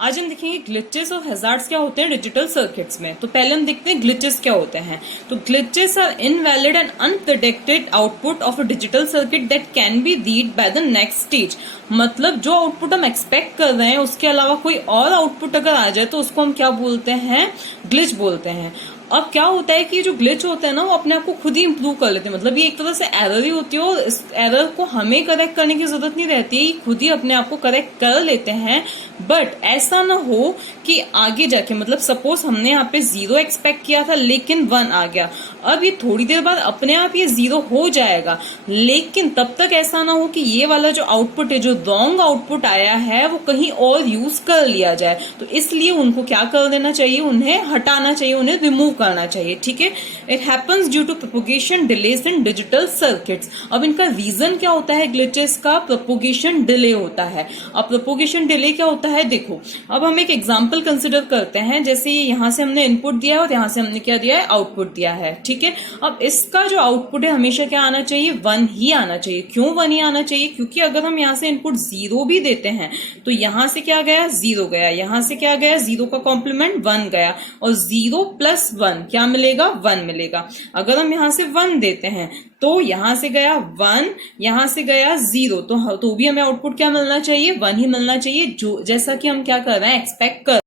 आज हम देखेंगे ग्लिचेस और हैजार्ड्स क्या होते हैं डिजिटल सर्किट्स में। तो पहले हम देखते हैं ग्लिचेस क्या होते हैं। तो glitches are invalid and unpredicted output of a digital circuit that can be read by the next stage. मतलब जो आउटपुट हम एक्सपेक्ट कर रहे हैं उसके अलावा कोई और आउटपुट अगर आ जाए तो उसको हम क्या बोलते हैं, ग्लिच बोलते हैं। अब क्या होता है कि जो ग्लिच होता है ना वो अपने आप को खुद ही इंप्रूव कर लेते हैं। मतलब ये एक तरह से एरर ही होती है और इस एरर को हमें करेक्ट करने की जरूरत नहीं रहती है, ये खुद ही अपने आप को करेक्ट कर लेते हैं। बट ऐसा ना हो कि आगे जाके, मतलब सपोज हमने यहाँ पे 0 एक्सपेक्ट किया था लेकिन 1 आ गया, अब ये थोड़ी देर बाद अपने आप ये 0 हो जाएगा, लेकिन तब तक ऐसा ना हो कि ये वाला जो आउटपुट है, जो रॉन्ग आउटपुट आया है, वो कहीं और यूज कर लिया जाए। तो इसलिए उनको क्या कर देना चाहिए, उन्हें हटाना चाहिए, उन्हें रिमूव करना चाहिए। ठीक है, it happens due to propagation delays in digital circuits. अब इनका रीजन क्या होता है ग्लिचेस का, प्रोपोगेशन डिले होता है। अब प्रोपोगेशन डिले क्या होता है, देखो अब हम एक एग्जांपल कंसिडर करते हैं। जैसे यहां से हमने इनपुट दिया है और यहां से हमने क्या दिया है, आउटपुट दिया है। ठीक है, अब इसका जो आउटपुट है हमेशा क्या आना चाहिए, 1 ही आना चाहिए। क्यों 1 ही आना चाहिए, क्योंकि अगर हम यहां से इनपुट 0 भी देते हैं तो यहां से क्या गया, 0 गया, यहां से क्या गया, 0 का कॉम्प्लीमेंट 1 गया, और 0 प्लस 1 क्या मिलेगा, 1 मिलेगा। अगर हम यहां से 1 देते हैं तो यहां से गया 1, यहां से गया 0, तो भी हमें आउटपुट क्या मिलना चाहिए, 1 ही मिलना चाहिए, जो जैसा कि हम क्या कर रहे हैं, एक्सपेक्ट कर।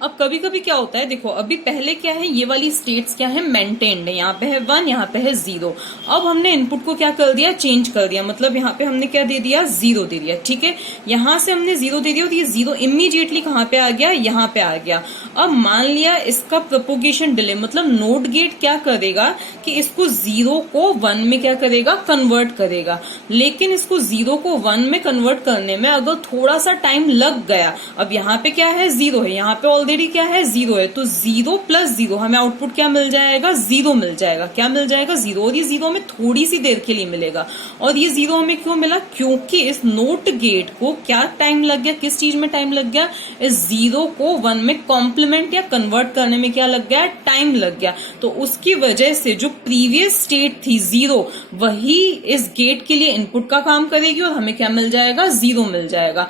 अब कभी कभी क्या होता है, देखो अभी पहले क्या है, ये वाली स्टेट्स क्या है, मेंटेन्ड है। यहाँ पे है 1, यहाँ पे है 0। अब हमने इनपुट को क्या कर दिया, चेंज कर दिया। मतलब यहाँ पे हमने क्या दे दिया, 0 दे दिया। ठीक है, यहाँ से हमने 0 दे दिया और ये 0 इमीडिएटली कहाँ पे आ गया, यहाँ पे आ गया। अब मान लिया इसका प्रोपोगेशन डिले, मतलब नोट गेट क्या करेगा कि इसको 0 को 1 में क्या करेगा, कन्वर्ट करेगा। लेकिन इसको 0 को 1 में कन्वर्ट करने में अगर थोड़ा सा टाइम लग गया, अब यहाँ पे क्या है, 0 है, यहाँ पे ऑलरेडी क्या है, 0 है, तो 0 प्लस 0 हमें आउटपुट क्या मिल जाएगा, 0 मिल जाएगा। क्या मिल जाएगा, 0। और ये 0 हमें थोड़ी सी देर के लिए मिलेगा। और ये 0 हमें क्यों मिला, क्योंकि इस नोट गेट को क्या टाइम लग गया, किस चीज में टाइम लग गया, इस 0 को 1 में कॉम्प्लीमेंट या कन्वर्ट करने में क्या लग गया, टाइम लग गया। तो उसकी वजह से जो प्रीवियस स्टेट थी 0, वही इस गेट के लिए इनपुट का काम करेगी और हमें क्या मिल जाएगा, 0 मिल जाएगा।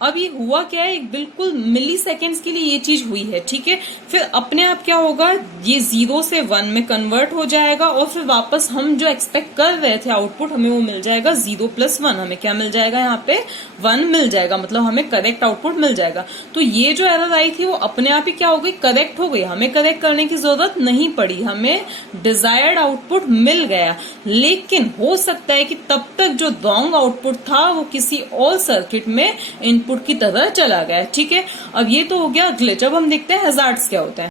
अब ये हुआ क्या है, एक बिल्कुल मिली सेकेंड्स के लिए ये चीज हुई है। ठीक है, फिर अपने आप क्या होगा, ये 0 से 1 में कन्वर्ट हो जाएगा और फिर वापस हम जो एक्सपेक्ट कर रहे थे आउटपुट, हमें वो मिल जाएगा 0 प्लस 1। हमें क्या मिल जाएगा, यहाँ पे 1 मिल जाएगा, मतलब हमें करेक्ट आउटपुट मिल जाएगा। तो ये जो एरर आई थी वो अपने आप ही क्या हो गई, करेक्ट हो गई। हमें करेक्ट करने की जरूरत नहीं पड़ी, हमें डिजायर्ड आउटपुट मिल गया। लेकिन हो सकता है कि तब तक जो रॉन्ग आउटपुट था वो किसी और सर्किट में इनपुट की तरह चला गया। ठीक है, अब ये तो हो गया ग्लिच। अब हम देखते हैं हैजार्ड्स क्या होते हैं।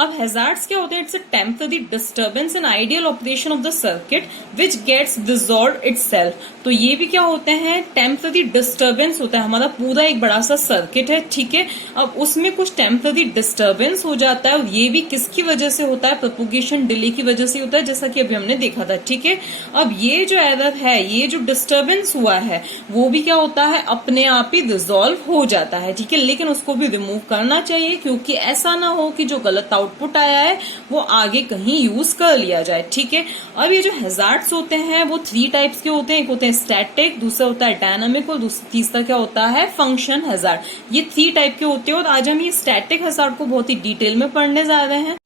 अब हैजार्ड्स क्या होते हैं, it's a temporary disturbance in ideal operation of the circuit which gets dissolved itself. तो ये भी क्या होते हैं, टेम्पररी डिस्टर्बेंस होता है। हमारा पूरा एक बड़ा सा सर्किट है, ठीक है, अब उसमें कुछ टेम्पररी डिस्टर्बेंस हो जाता है और ये भी किसकी वजह से होता है, प्रोपोगेशन डिले की वजह से होता है, जैसा कि अभी हमने देखा था। ठीक है, अब ये जो एरर है, ये जो डिस्टर्बेंस हुआ है, वो भी क्या होता है, अपने आप ही रिजॉल्व हो जाता है। ठीक है, लेकिन उसको भी रिमूव करना चाहिए, क्योंकि ऐसा ना हो कि जो गलत आउटपुट आया है वो आगे कहीं यूज कर लिया जाए। ठीक है, अब ये जो हैजार्ड्स होते हैं वो 3 टाइप्स के होते हैं। एक होते हैं स्टैटिक, दूसरा होता है डायनामिक और तीसरा क्या होता है, फंक्शन हैजार्ड। ये 3 टाइप के होते हैं और आज हम ये स्टैटिक हैजार्ड को बहुत ही डिटेल में पढ़ने जा रहे हैं।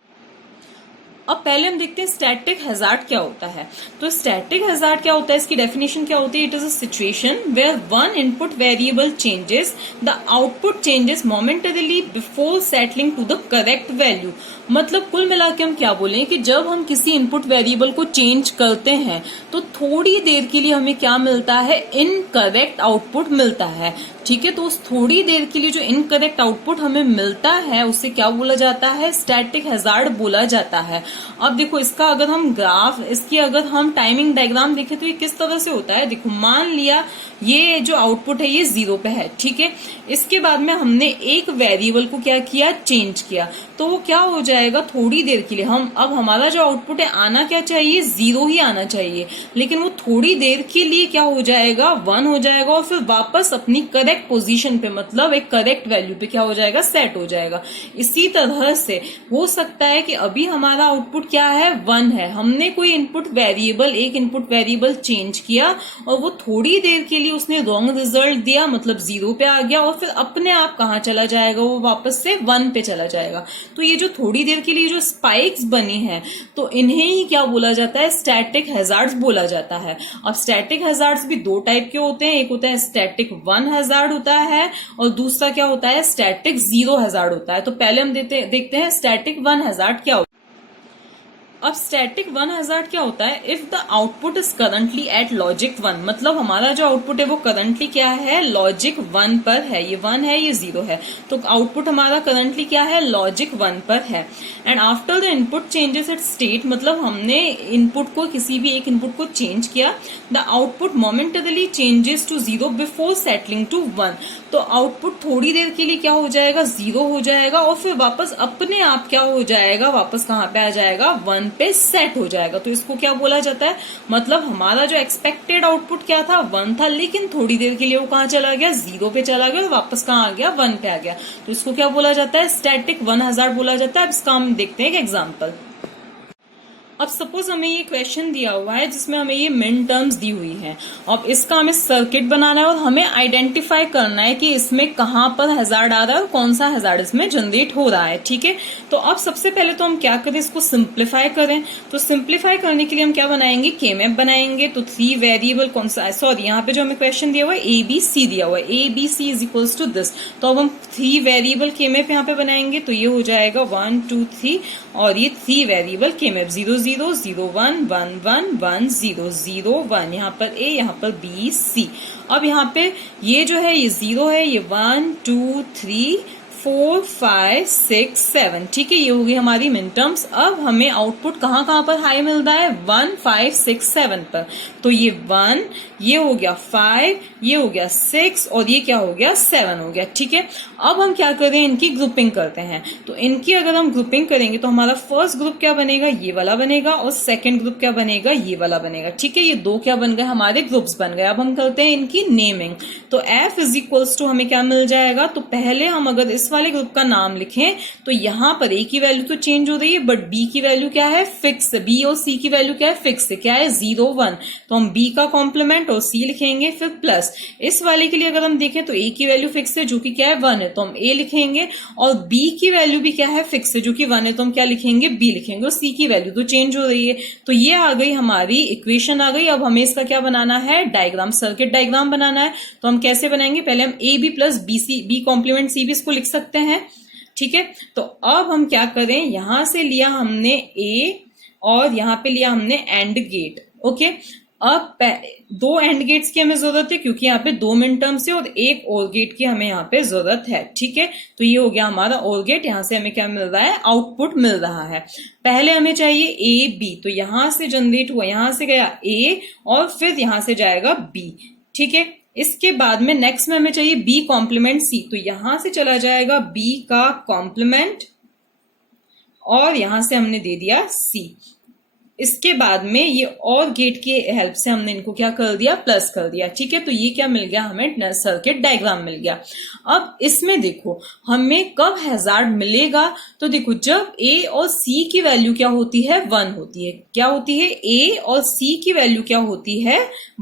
अब पहले हम देखते हैं स्टैटिक हैजार्ड क्या होता है। तो स्टैटिक हैजार्ड क्या होता है, इसकी डेफिनेशन क्या होती है, it is a situation where one input variable changes, the output changes momentarily before settling to the correct value. मतलब कुल मिला के हम क्या बोलें कि जब हम किसी इनपुट वेरिएबल को चेंज करते हैं तो थोड़ी देर के लिए हमें क्या मिलता है, इनकरेक्ट आउटपुट मिलता है। ठीक है, तो उस थोड़ी देर के लिए जो इनकरेक्ट आउटपुट हमें मिलता है उसे क्या बोला जाता है, स्टैटिक हैजार्ड बोला जाता है। अब देखो इसका अगर हम ग्राफ, इसकी अगर हम टाइमिंग डायग्राम देखें तो ये किस तरह से होता है। देखो मान लिया ये जो आउटपुट है ये 0 पे है। ठीक है, इसके बाद में हमने एक वेरिएबल को क्या किया, चेंज किया, तो वो क्या हो जाएगा, थोड़ी देर के लिए अब हमारा जो आउटपुट है आना क्या चाहिए, 0 ही आना चाहिए, लेकिन वो थोड़ी देर के लिए क्या हो जाएगा, 1 हो जाएगा और फिर वापस अपनी करेक्ट पोजीशन पे, मतलब एक करेक्ट वैल्यू पे क्या हो जाएगा, सेट हो जाएगा। इसी तरह से हो सकता है कि अभी हमारा आउटपुट आउटपुट क्या है, 1 है। हमने कोई इनपुट वेरिएबल, एक इनपुट वेरिएबल चेंज किया और वो थोड़ी देर के लिए उसने रॉन्ग रिजल्ट दिया, मतलब 0 पे आ गया और फिर अपने आप कहाँ चला जाएगा, वो वापस से 1 पे चला जाएगा। तो ये जो थोड़ी देर के लिए जो स्पाइक्स बनी है, तो इन्हें ही क्या बोला जाता है, स्टैटिक हैजार्ड्स बोला जाता है। अब स्टैटिक हैजार्ड्स भी दो टाइप के होते हैं, एक होता है स्टैटिक 1 हैजार्ड होता है और दूसरा क्या होता है, स्टैटिक 0 हैजार्ड होता है। तो पहले हम देखते हैं स्टैटिक 1 हैजार्ड क्या होता है। अब स्टैटिक 1 हैजार्ड क्या होता है, if the output is currently at logic 1, मतलब हमारा जो आउटपुट है वो करंटली क्या है, लॉजिक 1 पर है। ये 1 है, ये 0 है, तो आउटपुट हमारा करंटली क्या है, लॉजिक 1 पर है। And after the input changes its state, मतलब हमने इनपुट को, किसी भी एक इनपुट को चेंज किया, the output momentarily changes to 0 before settling to 1। तो आउटपुट थोड़ी देर के लिए क्या हो जाएगा, 0 हो जाएगा और फिर वापस अपने आप क्या हो जाएगा, वापस कहाँ पे आ जाएगा, 1 पे सेट हो जाएगा। तो इसको क्या बोला जाता है, मतलब हमारा जो एक्सपेक्टेड आउटपुट क्या था, 1 था, लेकिन थोड़ी देर के लिए वो कहाँ चला गया, 0 पे चला गया और वापस कहाँ आ गया, 1 पे आ गया। तो इसको क्या बोला जाता है, स्टैटिक 1 हैजार्ड बोला जाता है। अब इसका हम देखते हैं एक एग्जाम्पल। अब सपोज हमें ये क्वेश्चन दिया हुआ है जिसमें हमें ये मिन टर्म्स दी हुई है। अब इसका हमें सर्किट बनाना है और हमें आइडेंटिफाई करना है कि इसमें कहाँ पर हैजार्ड आ रहा है और कौन सा हैजार्ड इसमें जनरेट हो रहा है। ठीक है, तो अब सबसे पहले तो हम क्या करें, इसको सिंप्लीफाई करें। तो सिंप्लीफाई करने के लिए हम क्या बनाएंगे, के मैप बनाएंगे। तो 3 वेरिएबल कौन सा है, सॉरी यहाँ पे जो हमें क्वेश्चन दिया हुआ है ABC दिया हुआ है, ABC is equals to this. तो अब हम 3 वेरिएबल के मैप यहाँ पे बनाएंगे। तो ये हो जाएगा 1 2 3 और ये 3 वेरिएबल के मैप 0 0 0 1 1 1 1 0 0 1, यहाँ पर A, यहाँ पर B C। अब यहाँ पे ये जो है ये 0 है, ये 1 2 3 4 5 6 7, ठीक है, ये होगी हमारी मिन टर्म्स। अब हमें आउटपुट कहाँ कहाँ पर हाई मिल रहा है, 1 5 6 7 पर। तो ये 1, ये हो गया 5, ये हो गया 6 और ये क्या हो गया, 7 हो गया। ठीक है, अब हम क्या करें, इनकी ग्रुपिंग करते हैं। तो इनकी अगर हम ग्रुपिंग करेंगे तो हमारा फर्स्ट ग्रुप क्या बनेगा, ये वाला बनेगा और सेकंड ग्रुप क्या बनेगा, ये वाला बनेगा। ठीक है, ये दो क्या बन गए, हमारे ग्रुप्स बन गए। अब हम करते हैं इनकी नेमिंग। तो F इज इक्वल्स टू हमें क्या मिल जाएगा, तो पहले हम अगर इस वाले ग्रुप का नाम लिखें तो यहाँ पर A की वैल्यू तो चेंज हो रही है बट B की वैल्यू क्या है, फिक्स। B और C की वैल्यू क्या है, फिक्स है, क्या है, 0 1। तो हम B का कॉम्प्लीमेंट और C लिखेंगे, फिर प्लस। इस वाले के लिए अगर हम देखें तो A की वैल्यू फिक्स है जो कि क्या है, 1 है, तो हम A लिखेंगे और B की वैल्यू भी क्या है, फिक्स है जो कि 1 है, तो हम क्या लिखेंगे, B लिखेंगे। और C की वैल्यू तो चेंज हो रही है। तो ये आ गई हमारी इक्वेशन आ गई। अब हमें इसका क्या बनाना है, डायग्राम, सर्किट डायग्राम बनाना है। तो हम कैसे बनाएंगे, पहले हम AB plus B complement C भी इसको लिख सकते हैं। ठीक है, तो अब हम क्या करें, यहां से लिया हमने A और यहां पे लिया हमने एंड गेट। ओके, अब 2 एंड गेट्स की हमें जरूरत है क्योंकि यहाँ पे 2 मिन टर्म्स है और एक और गेट की हमें यहाँ पे जरूरत है। ठीक है, तो ये हो गया हमारा और गेट। यहाँ से हमें क्या मिल रहा है, आउटपुट मिल रहा है। पहले हमें चाहिए A B, तो यहां से जनरेट हुआ, यहां से गया A और फिर यहां से जाएगा B। ठीक है, इसके बाद में नेक्स्ट में हमें चाहिए B कॉम्प्लीमेंट C, तो यहां से चला जाएगा B का कॉम्प्लीमेंट और यहां से हमने दे दिया C। इसके बाद में ये और गेट की हेल्प से हमने इनको क्या कर दिया, प्लस कर दिया। ठीक है, तो ये क्या मिल गया, हमें सर्किट डायग्राम मिल गया। अब इसमें देखो हमें कब हैजार्ड मिलेगा, तो देखो जब A और C की वैल्यू क्या होती है, 1 होती है। क्या होती है, A और C की वैल्यू क्या होती है,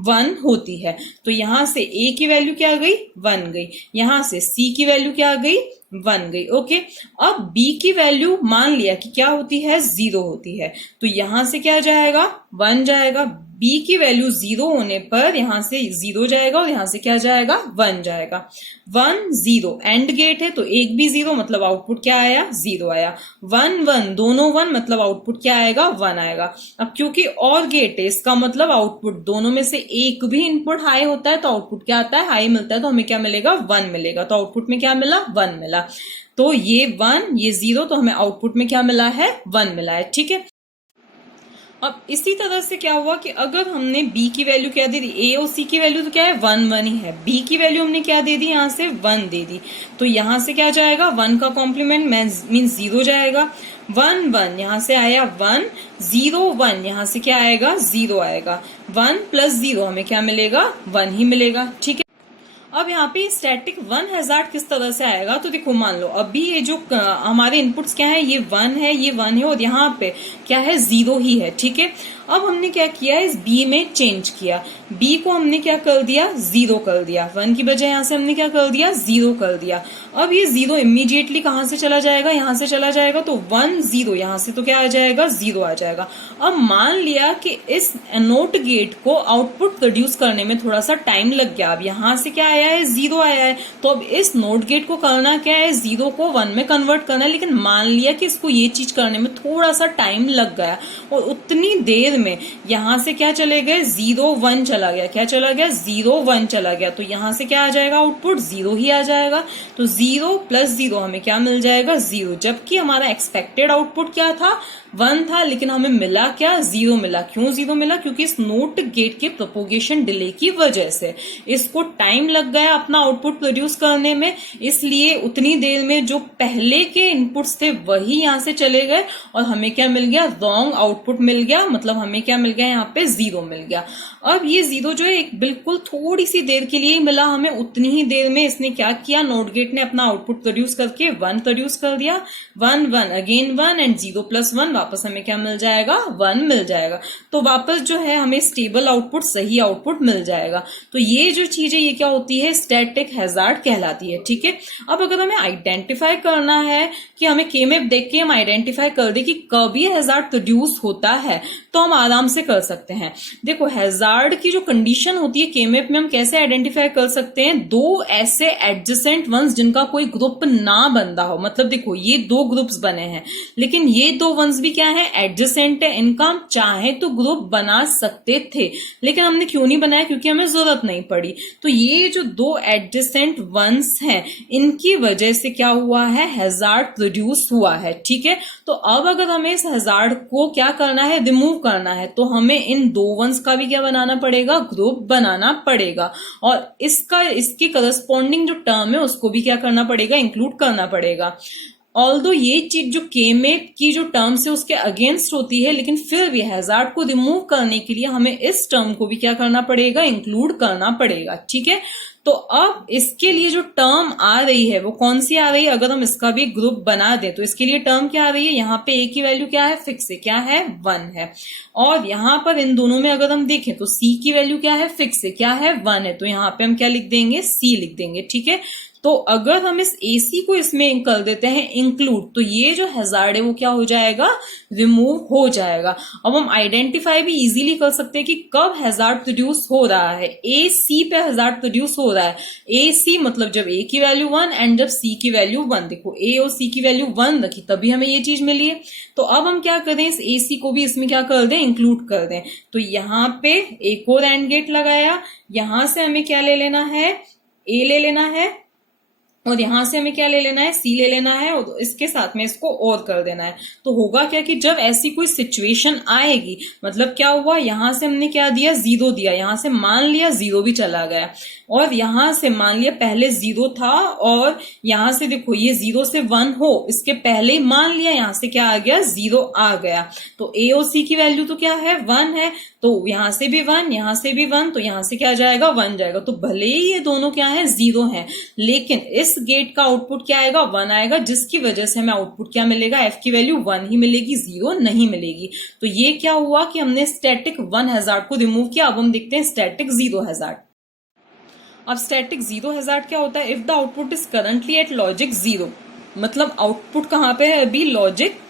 1 होती है। तो यहां से A की वैल्यू क्या आ गई, 1 गई, यहां से C की वैल्यू क्या आ गई, 1 गई। ओके, अब B की वैल्यू मान लिया कि क्या होती है, 0 होती है, तो यहां से क्या जाएगा, 1 जाएगा। B की वैल्यू 0 होने पर यहां से 0 जाएगा और यहां से क्या जाएगा, 1 जाएगा। 1 0 एंड गेट है तो एक भी 0 मतलब आउटपुट क्या आया, 0 आया। 1 1 दोनों 1 मतलब आउटपुट क्या आएगा, 1 आएगा। अब क्योंकि और गेट है इसका मतलब आउटपुट दोनों में से एक भी इनपुट हाई होता है तो आउटपुट क्या आता है, हाई मिलता है, तो हमें क्या मिलेगा, 1 मिलेगा। तो आउटपुट में क्या मिला, 1 मिला। तो ये 1 ये 0, तो हमें आउटपुट में क्या मिला है, 1 मिला है। ठीक है, अब इसी तरह से क्या हुआ कि अगर हमने B की वैल्यू क्या दे दी, A और C की वैल्यू तो क्या है, 1 1 ही है। B की वैल्यू हमने क्या दे दी, यहाँ से 1 दे दी, तो यहाँ से क्या जाएगा, 1 का कॉम्प्लीमेंट मीन 0 जाएगा। 1 1 यहाँ से आया 1, 0 1 यहाँ से क्या आएगा, 0 आएगा। 1 प्लस 0 हमें क्या मिलेगा, 1 ही मिलेगा। ठीक है, अब यहाँ पे स्टैटिक 1 हैजार्ड किस तरह से आएगा, तो देखो मान लो अभी ये जो हमारे इनपुट्स क्या है, ये 1 है, ये 1 है, और यहाँ पे क्या है, 0 ही है, ठीक है। अब हमने क्या किया, इस बी में चेंज किया, बी को हमने क्या कर दिया, 0 कर दिया, 1 की बजाय यहाँ से हमने क्या कर दिया, 0 कर दिया। अब ये 0 इमीडिएटली कहाँ से चला जाएगा, यहाँ से चला जाएगा, तो 1 0, यहाँ से तो क्या आ जाएगा, 0 आ जाएगा। अब मान लिया कि इस नोट गेट को आउटपुट प्रोड्यूस करने में थोड़ा सा टाइम लग गया, अब यहाँ से क्या आया है, 0 आया है, तो अब इस नोट गेट को करना क्या है, 0 को 1 में कन्वर्ट करना है। लेकिन मान लिया कि इसको ये चीज करने में थोड़ा सा टाइम लग गया, और उतनी देर में यहां से क्या चले गए, 0 1 चला गया, क्या चला गया, 0 1 चला गया, तो यहां से क्या आ जाएगा, आउटपुट 0 ही आ जाएगा। तो 0 + 0 हमें क्या मिल जाएगा, 0, जबकि हमारा एक्सपेक्टेड आउटपुट क्या था, 1 था, लेकिन हमें मिला क्या, 0 मिला। क्यों 0 मिला, क्योंकि इस नोट गेट के प्रोपोगेशन डिले की वजह से इसको टाइम लग गया अपना आउटपुट प्रोड्यूस करने में, इसलिए उतनी देर में जो पहले के इनपुट्स थे वही यहां से चले गए, और हमें क्या मिल गया, रॉन्ग आउटपुट मिल गया, मतलब हमें क्या मिल गया, यहाँ पे 0 मिल गया। अब ये 0 जो है एक बिल्कुल थोड़ी सी देर के लिए मिला हमें, उतनी ही देर में इसने क्या किया, नोट गेट ने अपना आउटपुट प्रोड्यूस करके 1 प्रोड्यूस कर दिया, 1 1 अगेन 1 एंड 0 + 1, वापस हमें क्या मिल जाएगा, 1 मिल जाएगा। तो वापस जो है हमें स्टेबल आउटपुट, सही आउटपुट मिल जाएगा। तो ये जो चीज है ये क्या होती है, स्टैटिक हैजार्ड कहलाती है, ठीक है। अब अगर हमें आइडेंटिफाई करना है कि हमें केमैप देख के हम आइडेंटिफाई कर दे कि कब ये हैजार्ड प्रोड्यूस होता है, तो हम आराम से कर सकते हैं। देखो हैजार्ड की जो कंडीशन होती है केमैप में, हम कैसे आइडेंटिफाई कर सकते हैं, दो ऐसे एडजेसेंट वंस जिनका कोई ग्रुप ना बनता हो, मतलब देखो ये 2 ग्रुप्स बने हैं, लेकिन ये 2 वंस भी क्या है, एडजेसेंट है, इनका हम चाहे तो ग्रुप बना सकते थे, लेकिन हमने क्यों नहीं बनाया, क्योंकि हमें जरूरत नहीं पड़ी। तो ये जो 2 एडजेसेंट वंस हैं, इनकी वजह से क्या हुआ है, हैजार्ड प्रोड्यूस हुआ है, ठीक है। तो अब अगर हमें इस हैजार्ड को क्या करना है, रिमूव करना है, तो हमें इन 2 वंस का भी क्या बनाना पड़ेगा, ग्रुप बनाना पड़ेगा, और इसके करस्पॉन्डिंग जो टर्म है उसको भी क्या करना पड़ेगा, इंक्लूड करना पड़ेगा। ऑल्दो ये चीज जो केमैप की जो टर्म्स है उसके अगेंस्ट होती है, लेकिन फिर भी हैजार्ड को रिमूव करने के लिए हमें इस टर्म को भी क्या करना पड़ेगा, इंक्लूड करना पड़ेगा, ठीक है। तो अब इसके लिए जो टर्म आ रही है वो कौन सी आ रही है, अगर हम इसका भी ग्रुप बना दें तो इसके लिए टर्म क्या आ रही है, यहाँ पे ए की वैल्यू क्या है, फिक्स है, क्या है, 1 है, और यहाँ पर इन दोनों में अगर हम देखें तो सी की वैल्यू क्या है, फिक्स है, क्या है, 1 है, तो यहाँ पे हम क्या लिख देंगे, सी लिख देंगे, ठीक है। तो अगर हम इस AC को इसमें कर देते हैं इंक्लूड, तो ये जो हैजार्ड है वो क्या हो जाएगा, रिमूव हो जाएगा। अब हम आइडेंटिफाई भी इजीली कर सकते हैं कि कब हैजार्ड प्रोड्यूस हो रहा है, AC पे हैजार्ड प्रोड्यूस हो रहा है, AC मतलब जब A की वैल्यू 1 एंड जब C की वैल्यू 1, देखो A और C की वैल्यू 1 रखी तभी हमें ये चीज मिली है। तो अब हम क्या करें, इस AC को भी इसमें क्या कर दें, इंक्लूड कर दें। तो यहाँ पे एक और एंड गेट लगाया, यहां से हमें क्या ले लेना है, A ले लेना है, और यहां से हमें क्या ले लेना है, सी ले लेना है, और इसके साथ में इसको और कर देना है। तो होगा क्या कि जब ऐसी कोई सिचुएशन आएगी, मतलब क्या हुआ, यहां से हमने क्या दिया, 0 दिया, यहां से मान लिया 0 भी चला गया, और यहां से मान लिया पहले 0 था, और यहां से देखो ये 0 से 1 हो, इसके पहले ही मान लिया यहां से क्या आ गया, 0 आ गया। तो ए और सी की वैल्यू तो क्या है, 1 है, तो यहां से भी 1, यहां से भी 1, तो यहां से क्या जाएगा, 1 जाएगा। तो भले ही ये दोनों क्या है, 0 है, लेकिन इस गेट का आउटपुट क्या आएगा, 1 आएगा, जिसकी वजह से हमें आउटपुट क्या मिलेगा, एफ की वैल्यू 1 ही मिलेगी, 0 नहीं मिलेगी। तो ये क्या हुआ कि हमने स्टैटिक 1 हैजार्ड को रिमूव किया। अब हम देखते हैं स्टैटिक 0 हैजार्ड। अब स्टैटिक 0 हैजार्ड क्या होता है, if the output is currently at logic 0, मतलब आउटपुट कहां पे है, अभी लॉजिक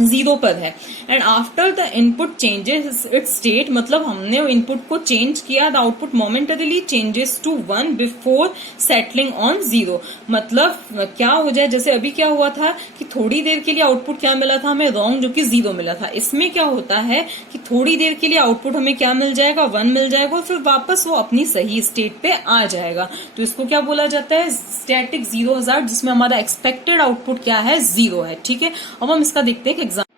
0 पर है, and after the input changes its state, मतलब हमने इनपुट को चेंज किया, the output momentarily changes to 1 before settling on 0। मतलब क्या हो जाए, जैसे अभी क्या हुआ था कि थोड़ी देर के लिए आउटपुट क्या मिला था हमें, रॉन्ग, जो कि 0 मिला था। इसमें क्या होता है कि थोड़ी देर के लिए आउटपुट हमें क्या मिल जाएगा, 1 मिल जाएगा, और फिर वापस वो अपनी सही स्टेट पे आ जाएगा। तो इसको क्या बोला जाता है, स्टैटिक 0 हैजार्ड, जिसमें हमारा एक्सपेक्टेड आउटपुट क्या है, 0 है, ठीक है। अब हम इसका देखते हैं एग्जाम्पल।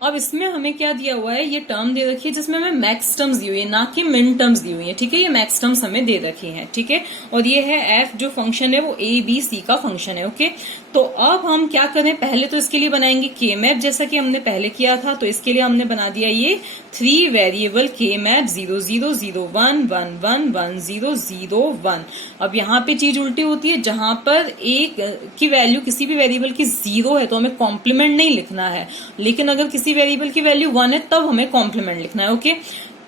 अब इसमें हमें क्या दिया हुआ है, ये टर्म दे रखी है जिसमें हमें मैक्स टर्म्स दी हुई है, ना कि मिन टर्म्स दी हुई है, ठीक है। ये मैक्स टर्म्स हमें दे रखी हैं, ठीक है। और ये है एफ जो फंक्शन है वो ए बी सी का फंक्शन है, ओके। तो अब हम क्या करें, पहले तो इसके लिए बनाएंगे के मैप जैसा कि हमने पहले किया था। तो इसके लिए हमने बना दिया ये 3 वेरिएबल के मैप 0 0 0 1 1 1 1 0 0 1। अब यहाँ पे चीज उल्टी होती है, जहां पर एक की वैल्यू किसी भी वेरिएबल की 0 है तो हमें कॉम्प्लीमेंट नहीं लिखना है, लेकिन अगर किसी वेरिएबल की वैल्यू 1 है तब हमें कॉम्प्लीमेंट लिखना है, ओके।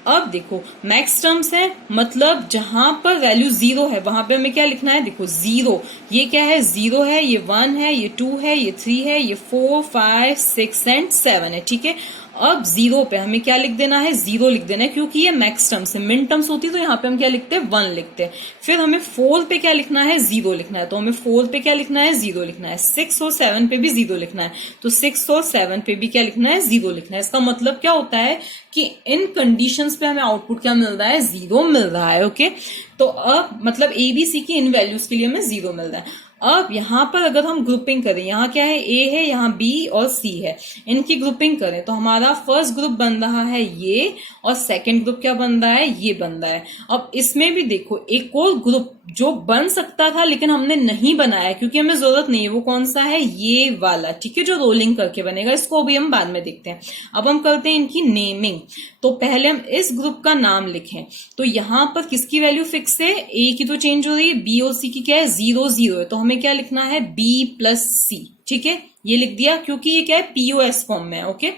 अब देखो मैक्स टर्म्स है, मतलब जहां पर वैल्यू 0 है वहां पे हमें क्या लिखना है, देखो 0 ये क्या है, 0 है, ये 1 है, ये 2 है, ये 3 है, ये 4 5 6 एंड 7 है, ठीक है। अब 0 पे हमें क्या लिख देना है, 0 लिख देना है, क्योंकि ये मैक्स टर्म्स है। मिन टर्म्स होती तो यहाँ पे हम क्या लिखते हैं, 1 लिखते हैं। फिर हमें 4 पे क्या लिखना है, 0 लिखना है, तो हमें 4 पे क्या लिखना है, 0 लिखना है। 6 और 7 पे भी 0 लिखना है, तो 6 और 7 पे भी क्या लिखना है, 0 लिखना है। इसका मतलब क्या होता है कि इन कंडीशंस पे हमें आउटपुट क्या मिल रहा है, 0 मिल रहा है, ओके। तो अब मतलब एबीसी की इन वैल्यूज के लिए हमें 0 मिल रहा है। अब यहाँ पर अगर हम ग्रुपिंग करें, यहाँ क्या है, ए है, यहाँ बी और सी है, इनकी ग्रुपिंग करें तो हमारा फर्स्ट ग्रुप बन रहा है ये, और सेकंड ग्रुप क्या बन रहा है, ये बन रहा है। अब इसमें भी देखो एक और ग्रुप जो बन सकता था लेकिन हमने नहीं बनाया क्योंकि हमें जरूरत नहीं है, वो कौन सा है, ये वाला, ठीक है, जो रोलिंग करके बनेगा। इसको भी हम बाद में देखते हैं। अब हम करते हैं इनकी नेमिंग। तो पहले हम इस ग्रुप का नाम लिखें, तो यहाँ पर किसकी वैल्यू फिक्स है, ए की तो चेंज हो रही है, बी और सी की क्या है, 0 0 है, तो हमें क्या लिखना है, बी प्लस सी, ठीक है, ये लिख दिया क्योंकि ये क्या है, पीओएस फॉर्म में है, ओके।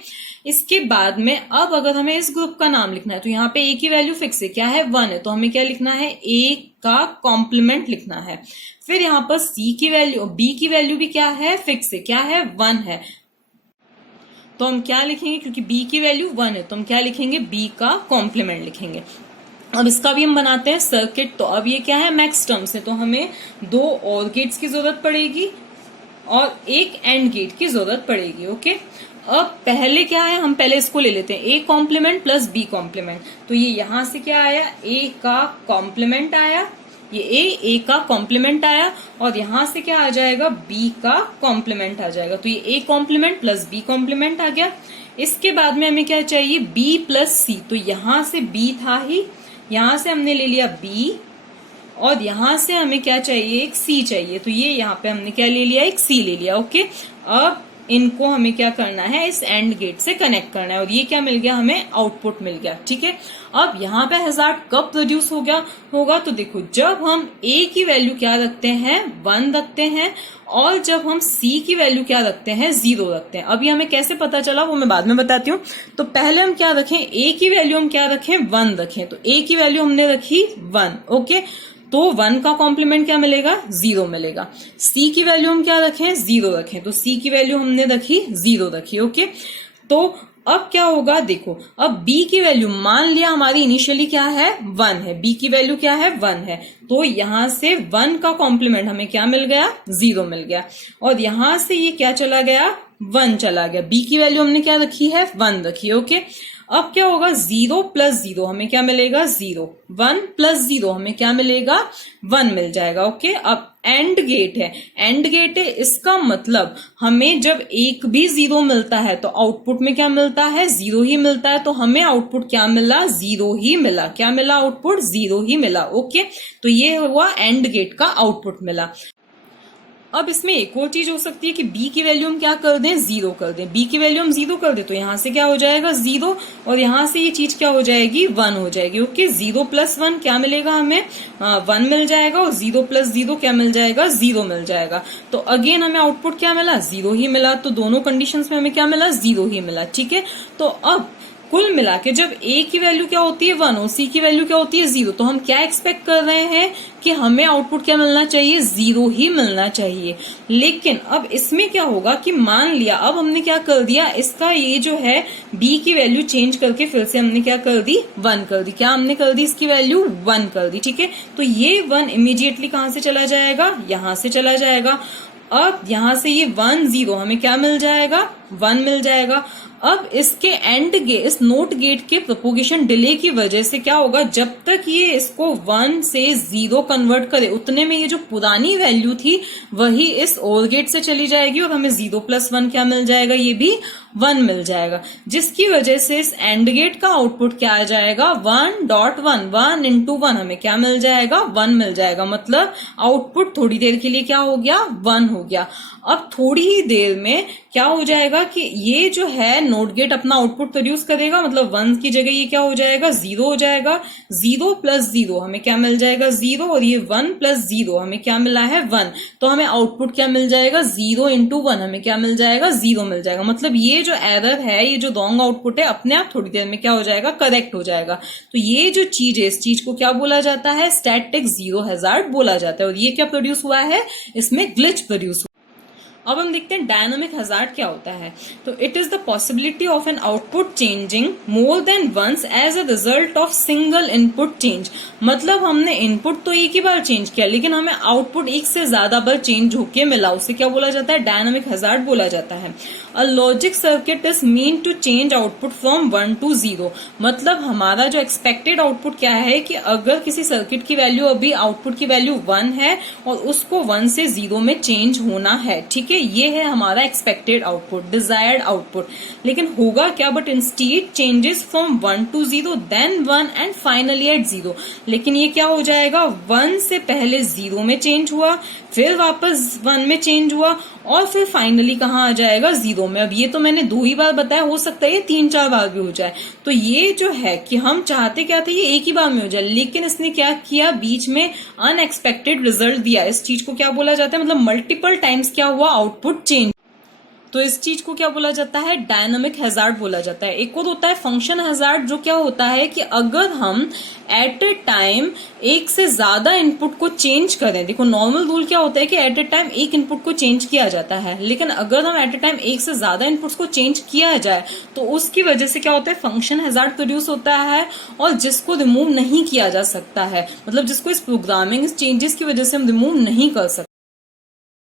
इसके बाद में अब अगर हमें इस ग्रुप का नाम लिखना है तो यहाँ पे ए की वैल्यू फिक्स है, क्या है, 1 है, तो हमें क्या लिखना है, ए का कॉम्प्लीमेंट लिखना है। फिर यहाँ पर सी की वैल्यू, बी की वैल्यू भी क्या है, फिक्स है, क्या है, 1 है, तो हम क्या लिखेंगे, क्योंकि बी की वैल्यू 1 है तो हम क्या लिखेंगे, बी का कॉम्प्लीमेंट लिखेंगे। अब इसका भी हम बनाते हैं सर्किट। तो अब ये क्या है, मैक्स टर्म्स है, तो हमें 2 और गेट्स की जरूरत पड़ेगी और एक एंड गेट की जरूरत पड़ेगी, ओके। अब पहले क्या है, हम पहले इसको ले लेते हैं, A complement plus B complement. तो ये यहां से क्या आया, ए का कॉम्प्लीमेंट आया, ये ए का कॉम्प्लीमेंट आया, और यहां से क्या आ जाएगा, बी का कॉम्प्लीमेंट आ जाएगा। तो ये A complement plus B complement आ गया। इसके बाद में हमें क्या चाहिए, बी प्लस सी। तो यहां से बी था ही, यहां से हमने ले लिया बी, और यहां से हमें क्या चाहिए, एक सी चाहिए, तो ये यहाँ पे हमने क्या ले लिया, एक सी ले लिया, ओके। अब इनको हमें क्या करना है, इस एंड गेट से कनेक्ट करना है, और ये क्या मिल गया, हमें आउटपुट मिल गया, ठीक है। अब यहाँ पे हैजार्ड कब प्रोड्यूस हो गया होगा, तो देखो जब हम ए की वैल्यू क्या रखते हैं, 1 रखते हैं, और जब हम सी की वैल्यू क्या रखते हैं, 0 रखते हैं। अभी हमें कैसे पता चला वो मैं बाद में बताती हूँ। तो पहले हम क्या रखें, ए की वैल्यू हम क्या रखें, 1 रखें। तो ए की वैल्यू हमने रखी 1, ओके। तो 1 का कॉम्प्लीमेंट क्या मिलेगा, 0 मिलेगा। सी की वैल्यू हम क्या रखें, 0 रखें, तो सी की वैल्यू हमने रखी 0 रखी, ओके। तो अब क्या होगा, देखो अब बी की वैल्यू, मान लिया हमारी इनिशियली क्या है, 1 है, बी की वैल्यू क्या है, 1 है, तो यहां से 1 का कॉम्प्लीमेंट हमें क्या मिल गया, 0 मिल गया, और यहां से ये क्या चला गया, 1 चला गया। बी की वैल्यू हमने क्या रखी है, 1 रखी है, ओके। अब क्या होगा, 0 प्लस 0 हमें क्या मिलेगा, 0, 1 प्लस 0 हमें क्या मिलेगा, 1 मिल जाएगा, ओके। अब एंड गेट है, एंड गेट है, इसका मतलब हमें जब एक भी 0 मिलता है तो आउटपुट में क्या मिलता है, 0 ही मिलता है, तो हमें आउटपुट क्या मिला, 0 ही मिला, क्या मिला, आउटपुट 0 ही मिला, ओके। तो ये हुआ एंड गेट का आउटपुट मिला। अब इसमें एक और चीज हो सकती है कि b की वैल्यू हम क्या कर दें, 0 कर दें। b की वैल्यू हम 0 कर दें तो यहां से क्या हो जाएगा, 0, और यहां से ये चीज क्या हो जाएगी, 1 हो जाएगी, ओके। 0 प्लस 1 क्या मिलेगा हमें, 1 मिल जाएगा, और 0 प्लस 0 क्या मिल जाएगा, 0 मिल जाएगा। तो अगेन हमें आउटपुट क्या मिला, 0 ही मिला। तो दोनों कंडीशंस में हमें क्या मिला, 0 ही मिला, ठीक है। तो अब कुल मिला के जब a की वैल्यू क्या होती है, 1, और c की वैल्यू क्या होती है, 0, तो हम क्या एक्सपेक्ट कर रहे हैं कि हमें आउटपुट क्या मिलना चाहिए, 0 ही मिलना चाहिए। लेकिन अब इसमें क्या होगा कि मान लिया अब हमने क्या कर दिया, इसका ये जो है b की वैल्यू चेंज करके फिर से हमने क्या कर दी, 1 कर दी। क्या हमने कर दी, इसकी वैल्यू 1 कर दी, ठीक है। तो ये 1 इमीडिएटली कहां से चला जाएगा, यहां से चला जाएगा। अब यहां से ये 1 0 हमें क्या मिल जाएगा, 1 मिल जाएगा। अब इसके इस नोट गेट के प्रोपोगेशन डिले की वजह से क्या होगा, जब तक ये इसको 1 से 0 कन्वर्ट करे उतने में ये जो पुरानी वैल्यू थी वही इस और गेट से चली जाएगी और हमें 0 + 1 क्या मिल जाएगा, ये भी 1 मिल जाएगा, जिसकी वजह से इस एंड गेट का आउटपुट क्या आ जाएगा 1.1 1 × 1 हमें क्या मिल जाएगा 1 मिल जाएगा। मतलब आउटपुट थोड़ी देर के लिए क्या हो गया 1 हो गया। अब थोड़ी ही देर में क्या हो जाएगा कि ये जो है नोट गेट अपना आउटपुट प्रोड्यूस करेगा, मतलब 1 की जगह ये क्या हो जाएगा 0 हो जाएगा। 0 + 0 हमें क्या मिल जाएगा 0 और ये 1 + 0 हमें क्या मिला है 1, तो हमें आउटपुट क्या मिल जाएगा 0 × 1 हमें क्या मिल जाएगा 0 मिल जाएगा। मतलब ये जो एरर है, ये जो रॉन्ग आउटपुट है अपने आप थोड़ी देर में क्या हो जाएगा करेक्ट हो जाएगा। तो ये जो चीज है इस चीज को क्या बोला जाता है स्टैटिक जीरो हैजार्ड बोला जाता है। और ये क्या प्रोड्यूस हुआ है, इसमें ग्लिच प्रोड्यूस हुआ। अब हम देखते हैं डायनामिक हैजार्ड क्या होता है। तो it is the possibility of an output changing more than once as a result of single input change. मतलब हमने इनपुट तो एक ही बार चेंज किया लेकिन हमें आउटपुट एक से ज्यादा बार चेंज होके मिला, उसे क्या बोला जाता है डायनामिक हैजार्ड बोला जाता है। A logic circuit is mean to change output from 1 to 0। मतलब हमारा जो एक्सपेक्टेड आउटपुट क्या है कि अगर किसी सर्किट की वैल्यू अभी आउटपुट की वैल्यू 1 है और उसको 1 से 0 में चेंज होना है, ठीक है, ये है हमारा एक्सपेक्टेड आउटपुट, डिजायर्ड आउटपुट। लेकिन होगा क्या, but instead changes from 1 to 0 then 1 and finally at 0। लेकिन ये क्या हो जाएगा 1 से पहले 0 में चेंज हुआ, फिर वापस 1 में चेंज हुआ और फिर फाइनली कहाँ आ जाएगा 0 में। अब ये तो मैंने 2 ही बार बताया, हो सकता है ये 3-4 बार भी हो जाए। तो ये जो है कि हम चाहते क्या थे ये एक ही बार में हो जाए, लेकिन इसने क्या किया बीच में अनएक्सपेक्टेड रिजल्ट दिया। इस चीज को क्या बोला जाता है, मतलब मल्टीपल टाइम्स क्या हुआ आउटपुट चेंज। तो इस चीज को क्या बोला जाता है डायनामिक हैजार्ड बोला जाता है। एक और होता है फंक्शन हैजार्ड, जो क्या होता है कि अगर हम एट ए टाइम एक से ज्यादा इनपुट को चेंज करें। देखो नॉर्मल रूल क्या होता है कि एट ए टाइम एक इनपुट को चेंज किया जाता है, लेकिन अगर हम एट ए टाइम एक से ज्यादा इनपुट्स को चेंज किया जाए तो उसकी वजह से क्या होता है फंक्शन हैजार्ड प्रोड्यूस होता है, और जिसको रिमूव नहीं किया जा सकता है। मतलब जिसको इस प्रोग्रामिंग चेंजेस की वजह से हम रिमूव नहीं कर सकते।